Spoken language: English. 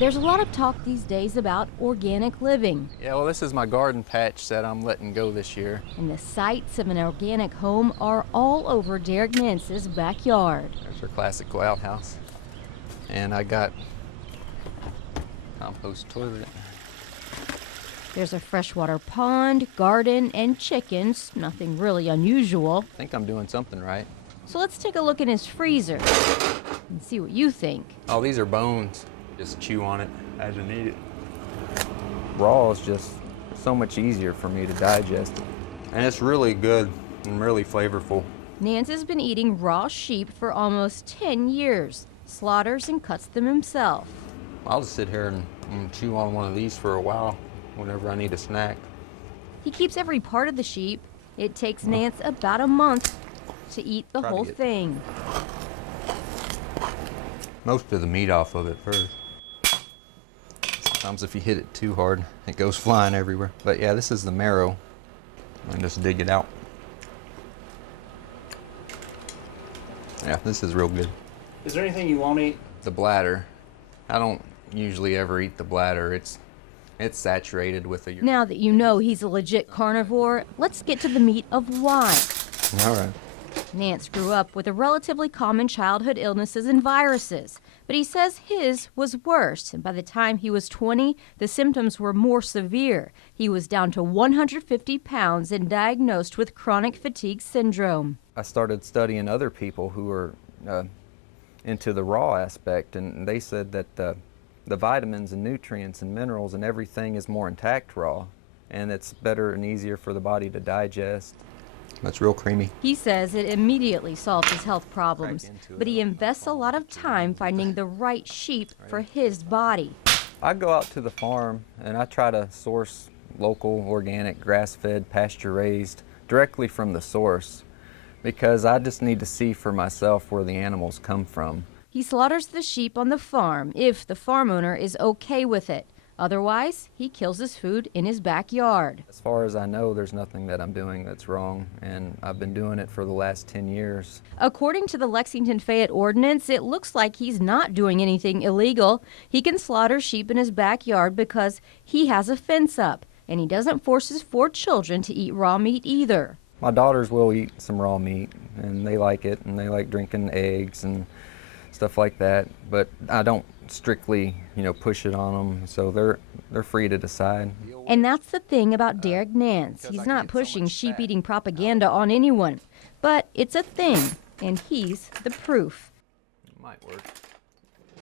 There's a lot of talk these days about organic living. Yeah, well, this is my garden patch that I'm letting go this year. And the sights of an organic home are all over Derek Nance's backyard. There's our classic outhouse. And I got compost toilet. There's a freshwater pond, garden, and chickens. Nothing really unusual. I think I'm doing something right. So let's take a look in his freezer and see what you think. Oh, these are bones. Just chew on it as you need it. Raw is just so much easier for me to digest it. And it's really good and really flavorful. Nance has been eating raw sheep for almost 10 years, slaughters and cuts them himself. I'll just sit here and chew on one of these for a while whenever I need a snack. He keeps every part of the sheep. It takes Nance about a month to eat the whole thing. Most of the meat off of it first. Sometimes if you hit it too hard, it goes flying everywhere. But yeah, this is the marrow. And just dig it out. Yeah, this is real good. Is there anything you won't eat? The bladder. I don't usually ever eat the bladder. It's saturated with the... Now that you know he's a legit carnivore, let's get to the meat of why. All right. Nance grew up with a relatively common childhood illnesses and viruses, but he says his was worse, and by the time he was 20, the symptoms were more severe. He was down to 150 pounds and diagnosed with chronic fatigue syndrome. I started studying other people who were into the raw aspect, and they said that the vitamins and nutrients and minerals and everything is more intact raw, and it's better and easier for the body to digest. That's real creamy. He says it immediately solved his health problems, but he invests a lot of time finding the right sheep for his body. I go out to the farm and I try to source local, organic, grass-fed, pasture-raised directly from the source, because I just need to see for myself where the animals come from. He slaughters the sheep on the farm if the farm owner is okay with it. Otherwise, he kills his food in his backyard. As far as I know, there's nothing that I'm doing that's wrong, and I've been doing it for the last 10 years. According to the Lexington Fayette Ordinance, it looks like he's not doing anything illegal. He can slaughter sheep in his backyard because he has a fence up, and he doesn't force his 4 children to eat raw meat either. My daughters will eat some raw meat, and they like it, and they like drinking eggs and stuff like that, but I don't strictly, push it on them, so they're free to decide. And that's the thing about Derek Nance. He's not pushing sheep-eating propaganda on anyone, but it's a thing, and he's the proof. It might work.